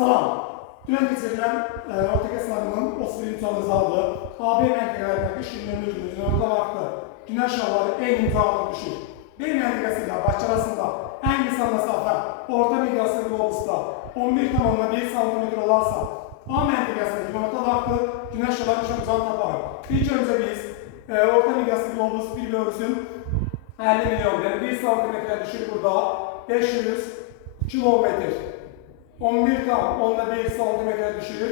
Salam. Dünən keçirilən ortaya sınavının 31-ci sualını aldı. AB məntəqələrindəki şirin ömrümüzün orta vaxtı günəş şalları eyni imtihana düşür. B məntəqəsində Bakı arasında ən qısa məsafə orta miqyaslı qlobusda 11,1 cm olarsa, A məntəqəsində günorta vaxtı günəş şalları düşən tapar. İlk öncə biz orta miqyaslı globus bir bölüsün 50 milyon, yəni 1 cm düşür burada 500 kilometr. 11,1 cm düşür.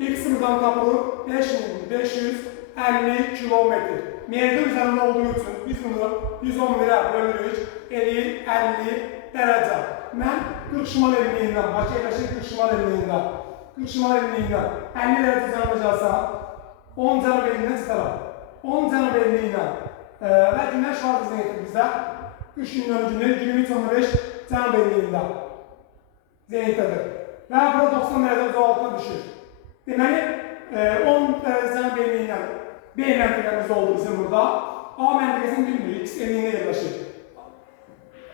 X buradan tapılır 5550 kilometr. Meridian üzerinde olduğu için biz bunu 111'e bölürük. Eləyir 50 derece. Ben 40 şimal enliğinden, Bakı yerləşir 40 şimal enliğinden. 40 şimal enliğinden 50 derece cənubacaqsa 10 cənub enliğindən çıxaram. 10 cənub enliğindən və günəş var bizdə qış günü 23,5 cənub enliğindən. Zenitədir. Və burada 90 dərəcə uzaqlıqda düşür. Deməli, 10 dərəcənin beynindən B məntəqəmiz oldu bizim burada. A məntəqəsini bilmirik, X enliyində yerləşir.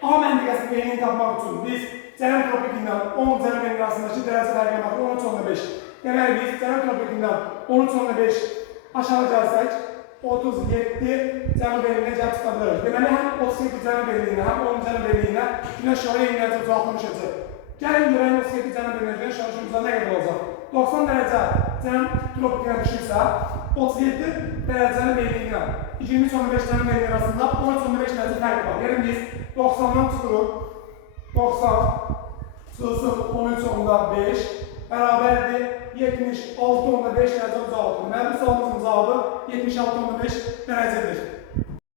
A məntəqəsinin beynini tapmaq üçün biz cənub tropikindən 10 cənub enliyi arasındakı dərəcə fərqinə baxır 13,5. Deməli, biz cənub tropikindən 13,5 aşağı gəlsək, 37 cənub enliyinə gəlib çıxa bilərik. Deməli, həm 37 cənub enliyinə, həm 10 cənub enliyinə günəş şarı enliyinə uzaqlaşacaq. Gəlin görəyim 37 cənub enliyinə şarjımızda nə qədər olacaq? 90 dərəcə cənub tropikinə düşürsə, 37 dərəcənin enliyinə 23,5 cənub enliyi arasında 13,5 dərəcə fərq var. Yəni biz 90-dan çıxırıq, 90 çıxılsın 13,5 bərabərdir 76,5 dərəcə uzaqlıqdır. Mənim sualımızın cavabı 76,5 dərəcədir.